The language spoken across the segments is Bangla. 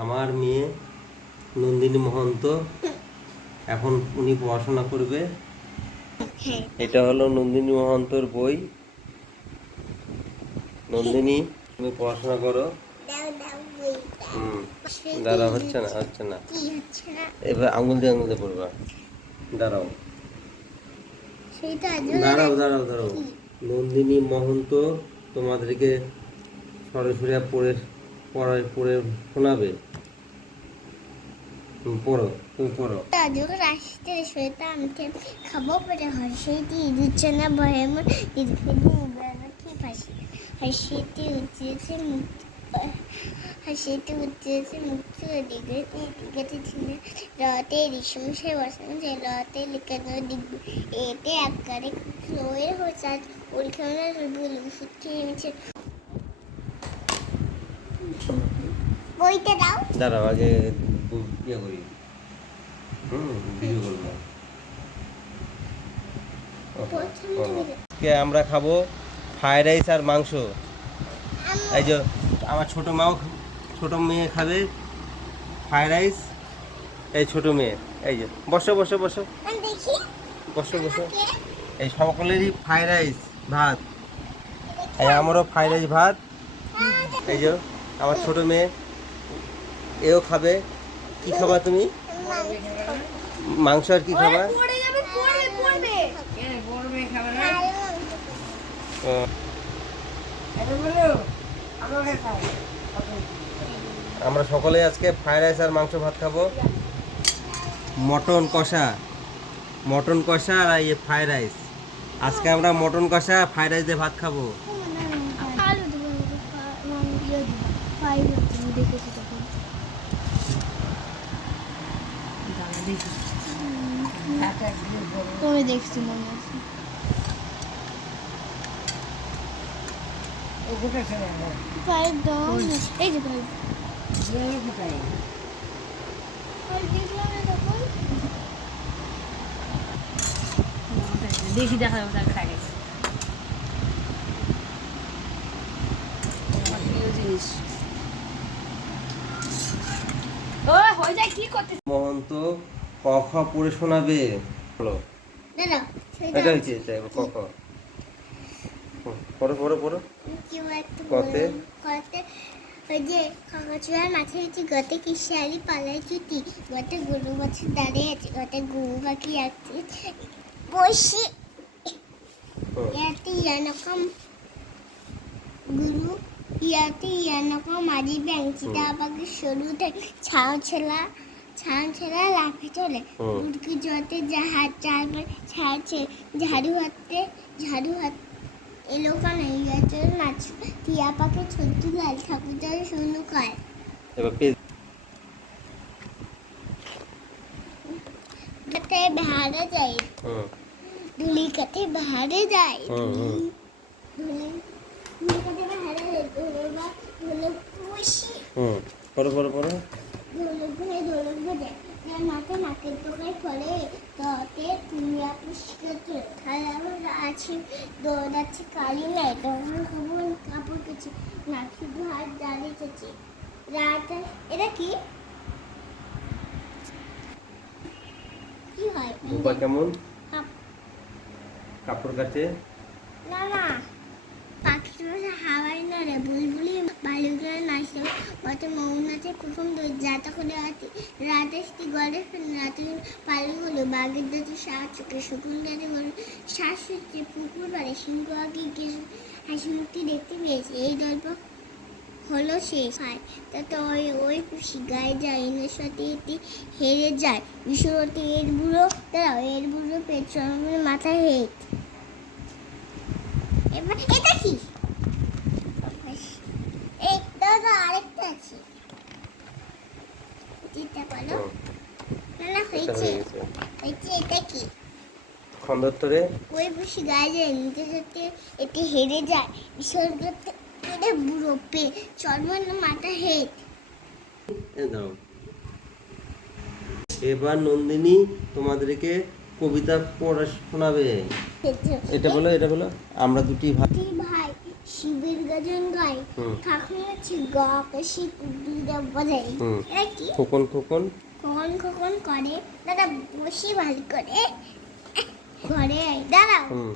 আমার মেয়ে নন্দিনী মহন্ত এখন উনি পড়াশোনা করবে। এটা হলো নন্দিনী মহন্তর বই। নন্দিনী, তুমি পড়াশোনা করো। দাঁড়াও, হচ্ছে না এবার আঙুল দিয়ে পড়বা। দাঁড়াও দাঁড়াও দাঁড়াও দাঁড়াও নন্দিনী মহন্ত তোমাদেরকে সরাসরি পড়ে শোনাবে। পড়ো, তুমি পড়ো। রাষ্ট্রের শ্বেতা আমকে খাবো পরে হাসিটি ইঁদুরছানা ভয়মন দীর্ঘদিন ইব্রাহিমকে ফাঁসি হাসিটি উঠেছে মুক্তি দিগতে ছিল রতে ঋষমশে বসন্ত রতে লিখানো দিগ্ব এতে আকারে ফ্লোয়ের হচ্ছে পরীক্ষা বলু সত্যি এনেছে। বইটা দাও। দাঁড়াও আগে ইয়ে করি। ভিডিও করবো। আমরা খাবো ফ্রাইড রাইস আর মাংস। এই যে আমার ছোট মেয়ে খাবে ফ্রাইড রাইস। এই ছোট মেয়ে, এই যে বসো বসো বসো বসো বসো। এই সকলেরই ফ্রাইড রাইস ভাত, এই আমারও ফ্রাইড রাইস ভাত। এই যে আমার ছোট মেয়ে, এও খাবে। কি খাবা তুমি? মাংস আর কি খাবা? আমরা সকলে আজকে ফ্রাইড রাইস আর মাংস ভাত খাবো। মটন কষা আর এই ফ্রাইড রাইস। আজকে আমরা মটন কষা ফ্রাইড রাইস দিয়ে ভাত খাবো। তুমি দেখছি মনে আছে। দেখি দেখা যাবে খাই জিনিস মহন্ত ক খ পড়ে শোনাবে। বলো, এটা হচ্ছে ক খ। পড়ো পড়ো পড়ো। কতে ওই যে কাকাচুয়ার মাথায় হচ্ছে গতে কি শিয়ালি পালায় চুটি, গতে গরু বছর দাঁড়িয়ে আছে, গতে গরু পাখি আছে বসে ইয়ানকম গুরু ইয়ানকম মারি ব্যাংচিটা পাখি সরুতে ছাও ছেলা লাফে চলে উড়কি জতে জাহাজ চারবার ছাড়ছে ঝাড়ু হাত এলো কানে ইয়াচের মাছ টিয়া পাখি ছুটি লাল ঠাকুর জলে শুনু খায়। কাতে বাহারে যায় ধুলি কাতে বাহারে যায় ধুলি কাতে বাহারে যায় ধুলি পুষি পড়ো পড়ো পড়ো। ধুলক ভরে মাকে নাকের দোকায় ফলে তাতে তুমিয়া পুষ্কতে আছে দৌড়াচ্ছে কালি নাই তখন খবর কাপড় কেছে না শুধু হাত দাঁড়িয়েছে রাত। এটা কি হয়? কেমন কাপড় কাটে না পাখির হাওয়াই না রে বুলবুলি বালুগুলো নাচে কত মৌ নাচে প্রথম যাতা করে রাতে গড়ে রাতে পালু হলো বাঘের দাঁতে শ্বাস চোখে শুকুন গাছে হলো শ্বাস হচ্ছে পুকুর বাড়ি সিংহ আগে হাসি মুক্তি দেখতে পেয়েছে। এই গল্প হলো শেষ হয় তাতে ওই খুশি গায়ে যায় এনের সাথে এটি হেরে যায় বিশ্বরতে এর বুড়ো পেট চরমের মাথায় হেট। এবার এটা কি? আরেকটা আছে এটা বলো না হয়েছে এটা কি? খন্দত্তরে ওই খুশি গায়ে যায় নিজের সাথে এটি হেরে যায় বিশ্বরতে বুড়ো পে চরমের মাথা হেট। এবার নন্দিনী তোমাদেরকে কবিতা পড়া শোনাবে। এটা বলো আমরা দুটি ভাই শিবের গাজন গায়, হুম। ঠাকুর হচ্ছে গকে দুধা বাজায়। হুম। এটা কি? খোকন খোকন কখন কখন করে দাদা, বসি ভালো করে ঘরে আয় দাঁড়াও। হুম।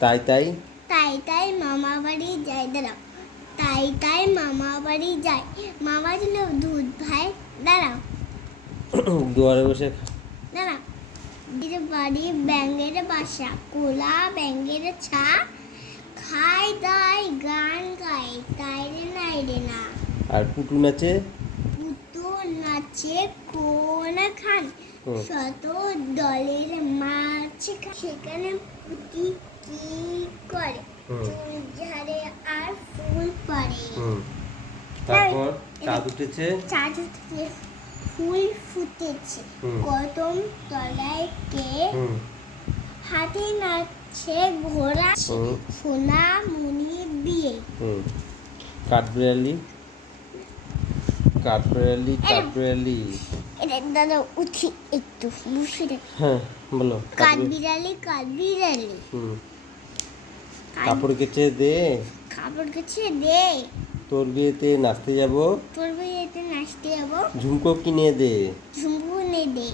তাই তাই তাই তাই মামা বাড়ি যায়, দাঁড়াও। তাই তাই মামা বাড়ি যায়, মামা দিল দুধ ভাই, দাঁড়াও দুয়ারে বসে দাঁড়াও। দিদির বাড়ি ব্যাঙের বাসা, কোলা ব্যাঙের ছা, খাই দাই গান গায়, তাই রে নাই রে না। আর পুটু নাচে। পুতু নাচে কোন খান, হুম। শত দলের মাছ সেখানে পুতি কি করে, হুম। চুল ঝাড়ে আর ফুল পড়ে। হুম। তারপর চাঁদ উঠেছে। চাঁদ উঠেছে, ফুল ফুটেছে, হুম। কদম তলায় কে, হুম। হাতে নাচছে ঘোড়া, হুম। সোনা মনির বিয়ে। হুম। কাঠবিড়ালি কাঠবিড়ালি কাঠবিড়ালি। এটা দাদা উঠি একটু বসে দেখ। হ্যাঁ বলো। কাঠবিড়ালি কাঠবিড়ালি, হুম। কাপড় কেচে দে, কাপড় কেচে দে, তোর বিয়েতে নাচতে যাব, তোর বিয়েতে নাচতে যাবো, ঝুমকো কিনে দে। ঝুমকু নে দে।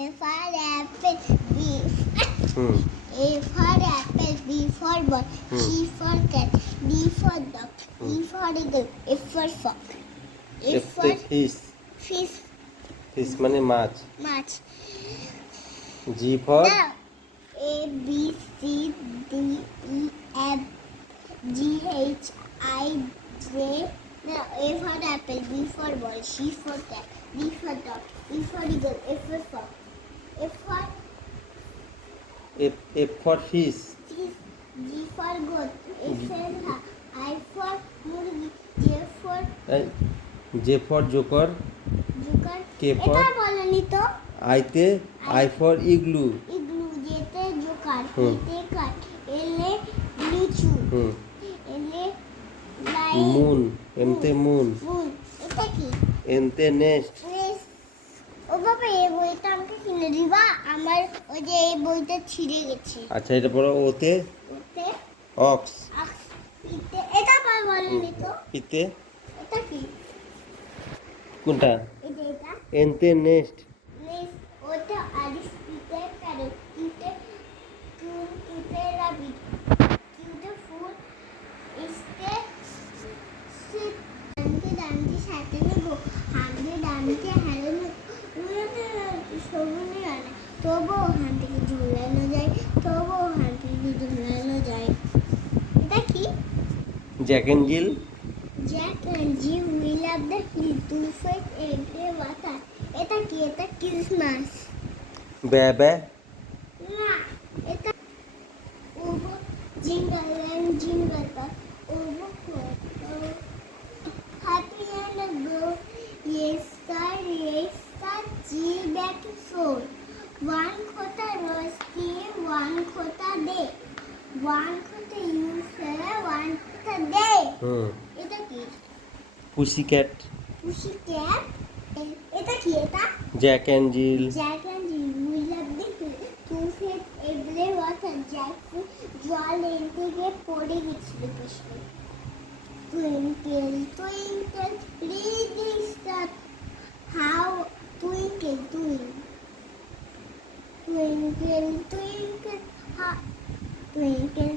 A for apple, B. Hmm. A for apple, B for ball, Hmm. C for cat, D for dog, E for eagle, F for fox, F for fish fish, fish মানে মাছ। মাছ। জি ফর দাও। A B C D E F G H I J. Now A for apple, B for ball, C for cat, D for dog, E for eagle, F for fox, F for F F for fish. fish, G for goat, H for rat, I for মুরগি, J for J for joker. Joker. K for? এটা বলনি তো। আইতে আই ফর ইগলু। ইগলু, যেতে জোকার, হুম। এতে কাঠ, এলে লিচু, হুম। এলে লাইন, মুন এমতে মুন। মুন। এটা কি? এনতে নেক্সট। Yes. ও বাবা, এই বইটা আমাকে কিনে দিবা, আমার ওই যে এই বইটা ছিঁড়ে গেছে। আচ্ছা এটা পড়ো। ওতে ওতে অক্স। পিতে, এটা বলনি তো। পিতে এটা কি? কোনটা? এটা এনতে নেক্সট। Next, ওটা আলিফ পিতে প্যারট, কিতে কুন, কিতে রাবিট, কিতে ফুল, ইসতে সিট, ডানকে ডানকে সাথে নেবো, হাঁটবে ডানকে হারে নেবো, উড়াতে সবুনে আনে, তবুও হাত থেকে ঝুলানো যায়, তবুও হাত থেকে ঝুলানো যায়। এটা কি? Jack and Jill. Jack and Jill will have the hill to fight every water. এটা কি? এটা ক্রিসমাস ব্যা ব্যা। না, এটা ওভো জিঙ্গল এন্ড জিঙ্গল বেল, ওভো happy and go, yes sir, জি ব্যাক সোল, ওয়ান খোটা রস্তি, ওয়ান খোটা দে, ওয়ান খোটা ইউজ করে, ওয়ান খোটা দে। হুম। এটা কি? Pussy cat. Pussy cat. এটা কি? এটা Jack and Jill. Jack and Jill will have the hill to fit every water, Jack জল থেকে পড়ে গেছিল Krishna. Twinkle twinkle little star, how twinkle twinkle twinkle twinkle, twinkle